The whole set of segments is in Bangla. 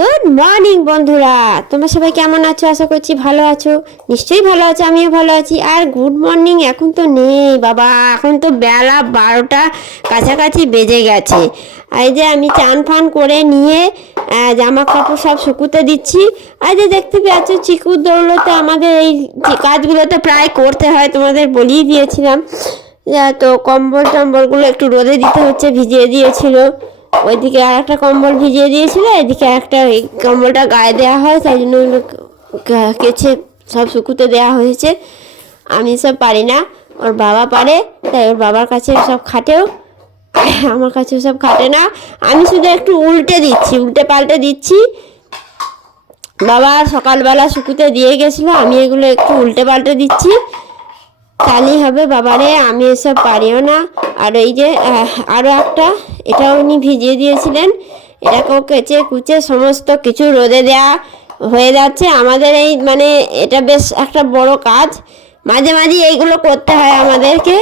গুড মর্নিং বন্ধুরা। তোমরা সবাই কেমন আছো? আশা করছি ভালো আছো। নিশ্চয়ই ভালো আছো, আমিও ভালো আছি। আর গুড মর্নিং এখন তো নেই, বাবা। এখন তো বেলা বারোটা কাছাকাছি বেজে গেছে। এই যে আমি চান ফান করে নিয়ে জামা কাপড় সব শুকুতে দিচ্ছি। আর যে দেখতে পাচ্ছ, চিকুর দৌলতে আমাদের এই কাজগুলো তো প্রায় করতে হয়, তোমাদের বলিয়ে দিয়েছিলাম। তো কম্বল টম্বলগুলো একটু রোদে দিতে হচ্ছে, ভিজিয়ে দিয়েছিল। ওইদিকে আর একটা কম্বল ভিজিয়ে দিয়েছিল, এদিকে একটা এই কম্বলটা গায়ে দেওয়া হয় তাই জন্য ওগুলো কা- কেচে সব শুকুতে দেওয়া হয়েছে। আমি সব পারি না, ওর বাবা পারে, তাই ওর বাবার কাছে সব খাটেও, আমার কাছে সব খাটে না। আমি শুধু একটু উল্টে দিচ্ছি, উল্টে পাল্টে দিচ্ছি। বাবা সকালবেলা শুকুতে দিয়ে গেছিল, আমি এগুলো একটু উল্টে পাল্টে দিচ্ছি। তাহলেই হবে, বাবারে, আমি এসব পারিও না। আর এই যে আরও একটা এটা উনি ভিজিয়ে দিয়েছিলেন। এটাকেও কেচে কুচে সমস্ত কিছু রোদে দেয়া হয়ে যাচ্ছে। আমাদের এই মানে এটা বেশ একটা বড় কাজ। মাঝে মাঝে এইগুলো করতে হয় আমাদেরকে।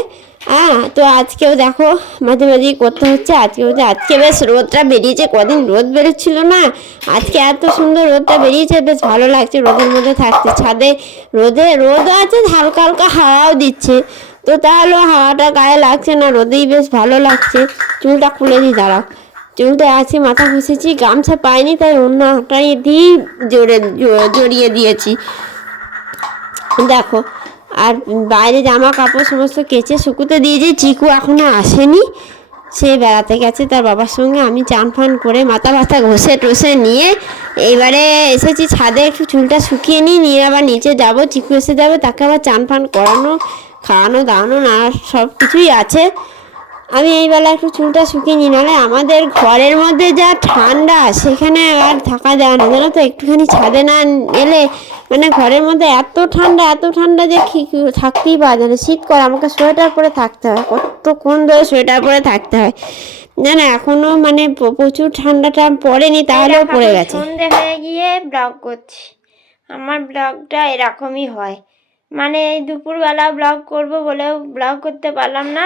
হ্যাঁ তো আজকেও দেখো মাঝে মাঝেই করতে হচ্ছে। আজকেও যে আজকে বেশ রোদটা বেরিয়েছে, কদিন রোদ বেরোচ্ছিল না। আজকে এত সুন্দর রোদটা বেরিয়েছে, বেশ ভালো লাগছে রোদের মধ্যে থাকতে। ছাদে রোদে রোদও আছে, হালকা হালকা হাওয়াও দিচ্ছে। তো তাহলে হাওয়াটা গায়ে লাগছে না, রোদেই বেশ ভালো লাগছে। চুলটা খুলে দিই, দাঁড়াও। চুলটা আছে, মাথা ঘষেছি, গামছা পাইনি, তাই অন্যটাই দিয়েই জোরে, জো- জড়িয়ে দিয়েছি। দেখো আর বাইরে জামা কাপড় সমস্ত কেচে শুকুতে দিয়ে যে চিকু এখনও আসেনি, সে বেড়াতে গেছে। তার বাবার সঙ্গে আমি চান ফান করে মাথা মাথা ঘষে টষে নিয়ে এবারে এসেছি ছাদে, একটু চুলটা শুকিয়ে নিই, নিয়ে আবার নিচে যাব, চিকু এসে যাবে, তাকে আবার চান ফান করানো, খাওয়ানো, দাওয়ানো, না, সব কিছুই আছে। আমি এই বেলা একটু চুলটা শুকিয়ে নিই নাহলে আমাদের ঘরের মধ্যে যা ঠান্ডা সেখানে আর থাকা যায় না। জানো তো একটুখানি ছাদে না এলে মানে ঘরের মধ্যে এত ঠান্ডা এত ঠান্ডা যে থাকতেই পারা যায় না। শীত করে আমাকে সোয়েটার পরে থাকতে হয় কতক্ষণ ধরে সোয়েটার পরে থাকতে হয়। জানো এখনও মানে প্রচুর ঠান্ডাটা পড়েনি তাহলেও পড়ে গেছে। সন্ধে হয়ে গিয়ে ব্লগ করছি। আমার ব্লগটা এরকমই হয়। মানে এই দুপুরবেলা ব্লগ করব বলেও ব্লগ করতে পারলাম না।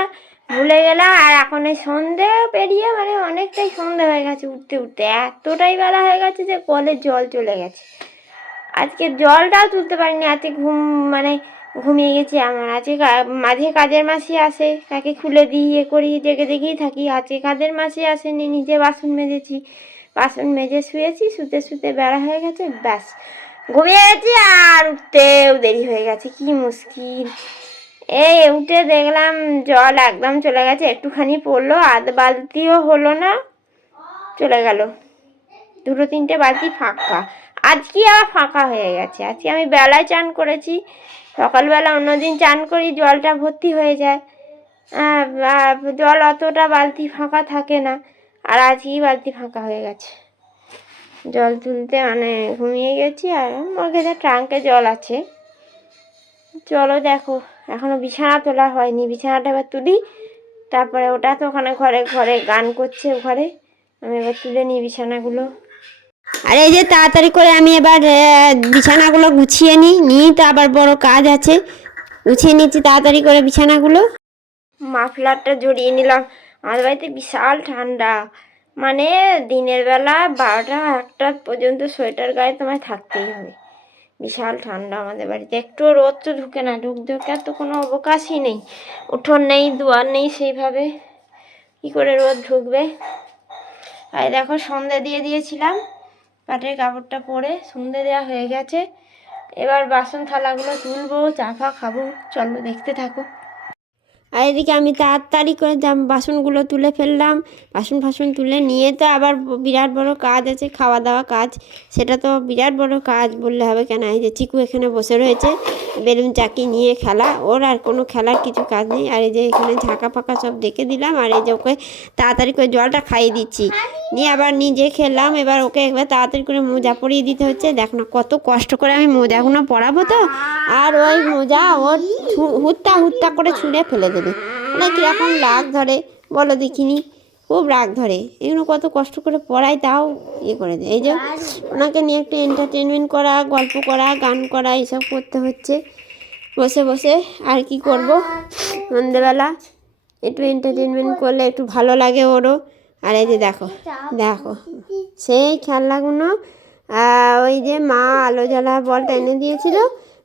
ভুলে গেলাম, আর এখন এই সন্ধে পেরিয়ে মানে অনেকটাই সন্ধে হয়ে গেছে উঠতে উঠতে। এতটাই বেলা হয়ে গেছে যে কলের জল চলে গেছে। আজকে জলটাও তুলতে পারিনি, আজকে ঘুম মানে ঘুমিয়ে গেছি আমার আজকে মাঝে কাজের মাসি আসে, তাকে খুলে দিই ইয়ে করি, জেগে জেগেই থাকি। আজকে কাজের মাসি আসেনি, নিজে বাসন মেজেছি। বাসন মেজে শুয়েছি, শুতে শুতে বেড়া হয়ে গেছে, ব্যাস। ঘুমিয়ে গেছি আর উঠতেও দেরি হয়ে গেছে, কি মুশকিল। এই উঠে দেখলাম জল একদম চলে গেছে, একটুখানি পড়ল, আধ বালতিও হলো না, চলে গেল। দুটো তিনটে বালতি ফাঁকা। আজকে আবার ফাঁকা হয়ে গেছে। আজকে আমি বেলায় চান করেছি, সকালবেলা অন্যদিন চান করি, জলটা ভর্তি হয়ে যায়। জল অতটা বালতি ফাঁকা থাকে না, আর আজকেই বালতি ফাঁকা হয়ে গেছে। জল তুলতে মানে ঘুমিয়ে গেছি, আর আমার কাছে ট্রাঙ্কে জল আছে। চলো দেখো। এখনও বিছানা তোলা হয়নি। বিছানাটা এবার তুলি তারপরে ওটা তো ওখানে ঘরে ঘরে গান করছে ঘরে। আমি এবার তুলে নিই বিছানাগুলো। আর এই যে তাড়াতাড়ি করে আমি এবার বিছানাগুলো গুছিয়ে নিই। নিই তো আবার বড় কাজ আছে। গুছিয়ে নিচ্ছি তাড়াতাড়ি করে বিছানাগুলো। মাফলারটা জড়িয়ে নিলাম। আমাদের বাড়িতে বিশাল ঠান্ডা। মানে দিনের বেলা বারোটা একটা পর্যন্ত সোয়েটার গায়ে তোমায় থাকতেই হবে। বিশাল ঠান্ডা আমাদের বাড়িতে। একটু রোদ তো ঢুকে না, ঢুক ঢুকে তো কোনো অবকাশই নেই। উঠোন নেই, দুয়ার নেই সেইভাবে। কি করে রোদ ঢুকবে? আর দেখো, সন্ধে দিয়ে দিয়েছিলাম। পাটের কাপড়টা পরে সন্ধে দেওয়া হয়ে গেছে। এবার বাসন থালাগুলো তুলবো চাফা খাব। চলো দেখতে থাকো। আর এদিকে আমি তাড়াতাড়ি করে বাসনগুলো তুলে ফেললাম। বাসন ফাসন তুলে নিয়ে তো আবার বিরাট বড় কাজ আছে খাওয়া দাওয়া কাজ। সেটা তো বিরাট বড় কাজ বললে হবে কেন? এই যে চিকু এখানে বসে রয়েছে, বেলুন চাকি নিয়ে খেলা। ওর আর কোনো খেলার কিছু কাজ নেই। আর এই যে এখানে ঝাঁকা ফাঁকা সব ডেকে দিলাম। আর এই যে ওকে তাড়াতাড়ি করে জলটা খাইয়ে দিচ্ছি। নিয়ে আবার নিজে খেলাম। এবার ওকে একবার তাড়াতাড়ি করে মোজা পরিয়ে দিতে হচ্ছে। দেখ না কত কষ্ট করে আমি মোজাগুলো পরাবো তো। আর ওই মোজা ওর হুত্তা হুত্তা করে ছুঁড়ে ফেলে দেবে। মানে কীরকম রাগ ধরে, বলো দেখিনি? খুব রাগ ধরে। এগুলো কত কষ্ট করে পড়াই তাও ইয়ে করে দেয়। এই যে ওনাকে নিয়ে একটু এন্টারটেনমেন্ট করা, গল্প করা, গান করা, এইসব করতে হচ্ছে। বসে বসে আর কি করব? সন্ধেবেলা একটু এন্টারটেনমেন্ট করলে একটু ভালো লাগে ওরও। আর এই যে দেখো দেখো, সেই খেলনাগুলো ওই যে মা আলো জ্বালা বলটা এনে দিয়েছিল।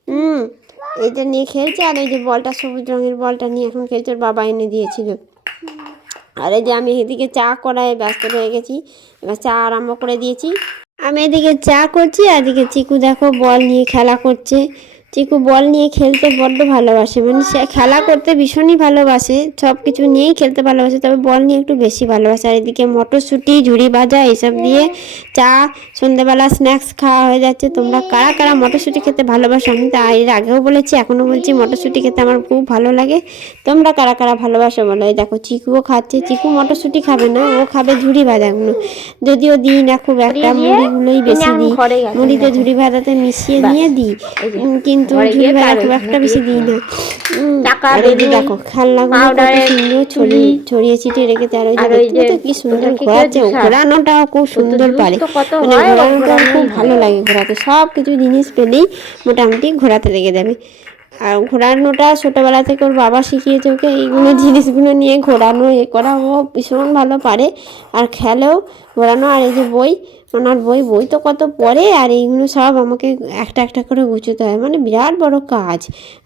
হুম এইটা নিয়ে খেলছে, আর ওই যে বলটা, সবুজ রঙের বলটা নিয়ে এখন খেলছে, ওর বাবা এনে দিয়েছিল। আর এই যে আমি এদিকে চা করায় ব্যস্ত রয়ে গেছি, এবার চা আরম্ভ করে দিয়েছি। আমি এদিকে চা করছি, আর এদিকে চিকু দেখো বল নিয়ে খেলা করছে। চিকু বল নিয়ে খেলতে বড্ড ভালোবাসে। মানে সে খেলা করতে ভীষণই ভালোবাসে সব কিছু নিয়েই খেলতে ভালোবাসে তবে বল নিয়ে একটু বেশি ভালোবাসে। আর এদিকে মটরশুঁটি ঝুড়ি ভাজা এইসব দিয়ে চা সন্ধ্যেবেলা স্ন্যাক্স খাওয়া হয়ে যাচ্ছে। তোমরা কারা কারা মটরশুঁটি খেতে ভালোবাসো? আমি তো এর আগেও বলেছি এখনও বলছি মটরশুঁটি খেতে আমার খুব ভালো লাগে। তোমরা কারা কারা ভালোবাসো বলো? এই দেখো চিকুও খাচ্ছে। চিকু মটরশুঁটি খাবে না ও খাবে ঝুড়ি ভাজাগুলো। যদিও দিই না খুব একটা মুড়িগুলোই বেশি দিই। মুড়িতে ঝুড়ি ভাজাতে মিশিয়ে নিয়ে দিই। কিন্তু খুব একটা বেশি দিই না। দেখো সুন্দর ছড়িয়ে ছড়িয়ে ছিটিয়ে রেখে ওই তো কি সুন্দর ঘোরাচ্ছে ঘোরানোটাও খুব সুন্দর পারে। মানে ঘোরানোটাও খুব ভালো লাগে ঘোরাতে। সব কিছু জিনিস পেলেই মোটামুটি ঘোরাতে লেগে যাবে। ঘোরানোটা ছোটোবেলা থেকে ওর বাবা শিখিয়েছে ওকে। এইগুলো জিনিসগুলো নিয়ে ঘোরানো এ করা ও ভীষণ ভালো পারে। আর খেলেও ঘোরানো আর এই যে বই ওনার বই বই তো কত পড়ে আর এইগুলো সব আমাকে একটা একটা করে গুছোতে হয়। মানে বিরাট বড় কাজ।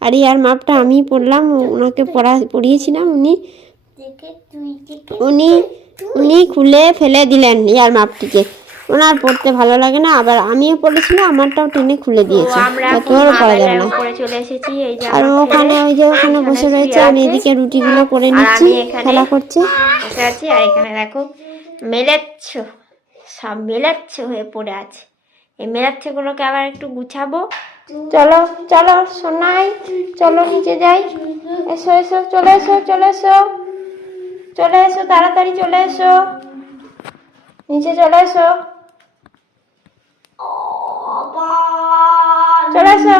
আর এই আর মাপটা আমি পড়লাম ওনাকে পড়া পড়িয়েছিলাম উনি। উনি উনি খুলে ফেলে দিলেন ইয়ার মাপটিকে। ওনার পড়তে ভালো লাগে না আবার আমিও পড়েছিলাম আমারটাও টেনে খুলে দিয়েছি। তোরও পড়া যাবে না। আর ওখানে ওই যে ওখানে বসে রয়েছে আমি এদিকে রুটিগুলো করে নিচ্ছি খেলা করছে। বসে আছি আর এখানে দেখো মেলাচ্ছ সব মেলাচ্ছ হয়ে পড়ে আছে। এই মেলাচ্ছ গুলোকে আবার একটু গুছাবো। চলো চলো সোনাই চলো নিচে যাই। এসো এসো চলে এসো চলে এসো। চলে এসো তাড়াতাড়ি চলে এসো। নিচে চলে এসো। চলে এসো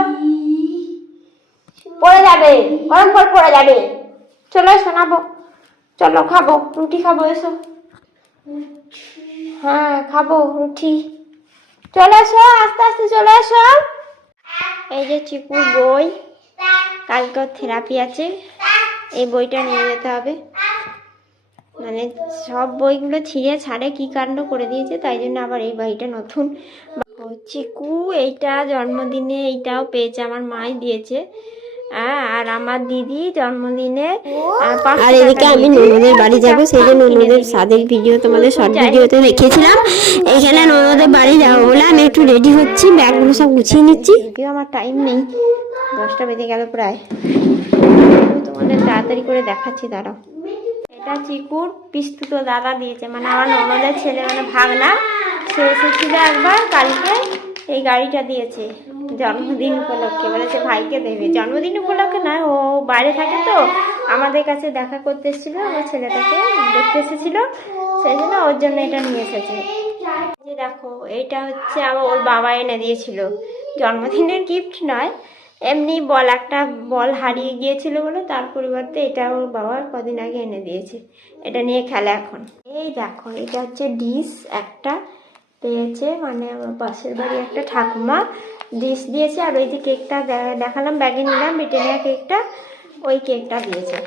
পড়ে যাবে, গরম ফল পড়ে যাবে। চলো এসো নাবো চলো খাব, রুটি খাব, এসো। হ্যাঁ খাব রুটি। চলে এসো আস্তে আস্তে চলে এসো এই যে চিকুর বই, কালকে থেরাপি আছে। এই বইটা নিয়ে যেতে হবে। মানে সব বইগুলো ছিঁড়ে ছাড়ে, কি কাণ্ড করে দিয়েছে, তাই জন্য আবার এই বইটা নতুন। চিকু এইটা জন্মদিনে এইটাও পেয়েছে আমার মাই দিয়েছে। হ্যাঁ, আর আমার দিদি জন্মদিনে আর এদিকে আমি। ননদের বাড়ি যাব সেই কিনে ননদের স্বাদের ভিডিও তোমাদের শর্ট ভিডিওতে দেখিয়েছিলাম এখানে ননদের বাড়ি যাব বলে আমি একটু রেডি হচ্ছি ব্যাগগুলো সব গুছিয়ে নিচ্ছি। যদিও আমার টাইম নেই। দশটা বেজে গেল প্রায়। তোমাদের তাড়াতাড়ি করে দেখাচ্ছি দাঁড়াও। এটা চিকুর পিস্তুত দাদা দিয়েছে মানে আমার ননদের ছেলে মানে ভাগনা। সে এসেছিল একবার কালকে, এই গাড়িটা দিয়েছে জন্মদিন উপলক্ষে। বলেছে, ভাইকে দেবে। জন্মদিন উপলক্ষে নয় ও বাইরে থাকে তো, আমাদের কাছে দেখা করতে এসেছিল, আমার ছেলেটাকে দেখতে এসেছিল, সেই জন্য ওর জন্য এটা নিয়ে এসেছে। যে দেখো এইটা হচ্ছে আবার ওর বাবা এনে দিয়েছিল। জন্মদিনের গিফট নয়, এমনি বল, একটা বল হারিয়ে গিয়েছিল বলে, তার পরিবর্তে এটা ওর বাবা কদিন আগে এনে দিয়েছে। এটা নিয়ে খেলে এখন। এই দেখো, এটা হচ্ছে ডিশ, একটা পেয়েছে মানে আমার পাশের বাড়ি একটা ঠাকুমা। ডিশ দিয়েছে, আর ওই যে কেকটা দেখালাম, ব্যাগে নিলাম ব্রিটানিয়া কেকটা, ওই কেকটা দিয়েছে।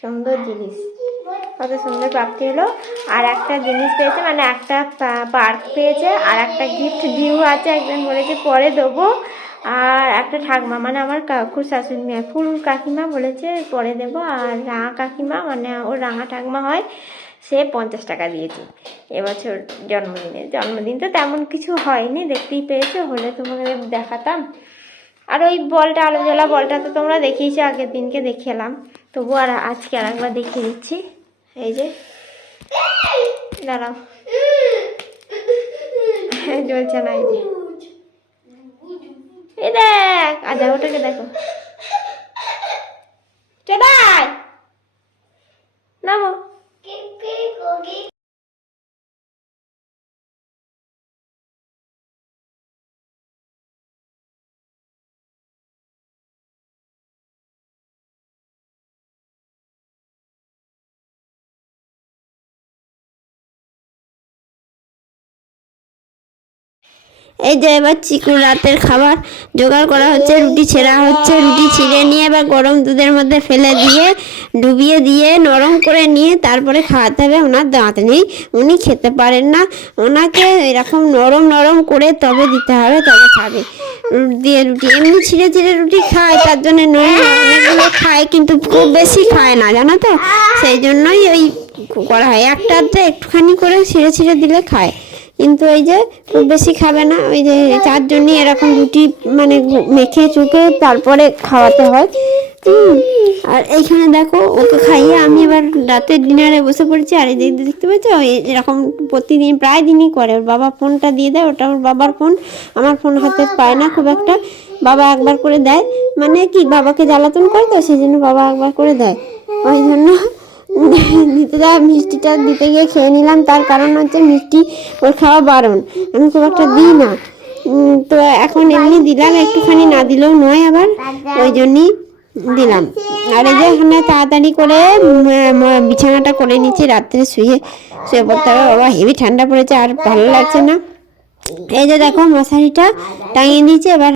সুন্দর জিনিস, কত সুন্দর প্রাপ্তি হলো। আর একটা জিনিস পেয়েছে মানে একটা পার্ক পেয়েছে, আর একটা গিফট ডিউ আছে, একজন বলেছে, পরে দেবো। আর একটা ঠাকমা মানে আমার কাকুর শাশুড়ি মেয়ে, ফুল কাকিমা বলেছে, পরে দেবো। আর রাঙা কাকিমা মানে ওর রাঙা ঠাকমা হয় সে পঞ্চাশ টাকা দিয়েছে। এবছর জন্মদিনে। জন্মদিন তো তেমন কিছু হয়নি, দেখতেই পেয়েছ, হলে তোমাকে দেখাতাম। আর ওই বলটা, আলো জ্বলা বলটা তো তোমরা দেখিয়েছো, আগের দিনকে দেখিয়েলাম তবু আর আজকে আর একবার দেখিয়ে দিচ্ছি। এই যে। দাঁড়াও। জ্বলছে না, এই যে। এই দেখ, আজা ওটাকে দেখো। চলে এই যে এবার চিকু রাতের খাবার জোগাড় করা হচ্ছে, রুটি ছেঁড়া হচ্ছে, রুটি ছিঁড়ে নিয়ে এবার গরম দুধের মধ্যে ফেলে দিয়ে, ডুবিয়ে দিয়ে, নরম করে নিয়ে তারপরে খাওয়াতে হবে। ওনার দাঁত নেই, উনি খেতে পারেন না। ওনাকে এরকম নরম নরম করে তবে দিতে হবে, তবে খাবে। দিয়ে রুটি, এমনি ছিঁড়ে ছিঁড়ে রুটি খায়, তার জন্য নরম অনেকগুলো খায়, কিন্তু খুব বেশি খায় না, জানো তো? সেই জন্যই ওই করা হয়। একটাতে একটুখানি করে ছিঁড়ে ছিঁড়ে দিলে খায়। কিন্তু ওই যে খুব বেশি খাবে না, ওই যে চারজনই এরকম রুটি মানে মেখে চুকে তারপরে খাওয়াতে হয়। আর এইখানে দেখো ওকে খাইয়ে আমি এবার রাতের ডিনারে বসে পড়েছি, আর এই যে দেখতে পাচ্ছ এরকম প্রতিদিন প্রায় দিনই করে। ওর বাবা ফোনটা দিয়ে দেয়, ওটা ওর বাবার ফোন, আমার ফোন হাতে পায় না খুব একটা। বাবা একবার করে দেয় মানে কি বাবাকে জ্বালাতন করে তো, সেই জন্য বাবা একবার করে দেয়। ওই জন্য দিতে যায় মিষ্টিটা দিতে গিয়ে খেয়ে নিলাম। তার কারণ হচ্ছে মিষ্টি ওর খাওয়া বারণ। আমি খুব একটা দিই না। তো এখন এমনি দিলাম, একটুখানি না দিলেও নয় আবার। ওই জন্যই দিলাম। আর এই যে এখানে তাড়াতাড়ি করে বিছানাটা করে নিচ্ছি রাত্রে শুয়ে শুয়ে পড়তে হবে। বাবা, হেভি ঠান্ডা পড়েছে, আর ভালো লাগছে না। এই যে দেখো, মশারিটা টাঙিয়ে দিয়েছি এবার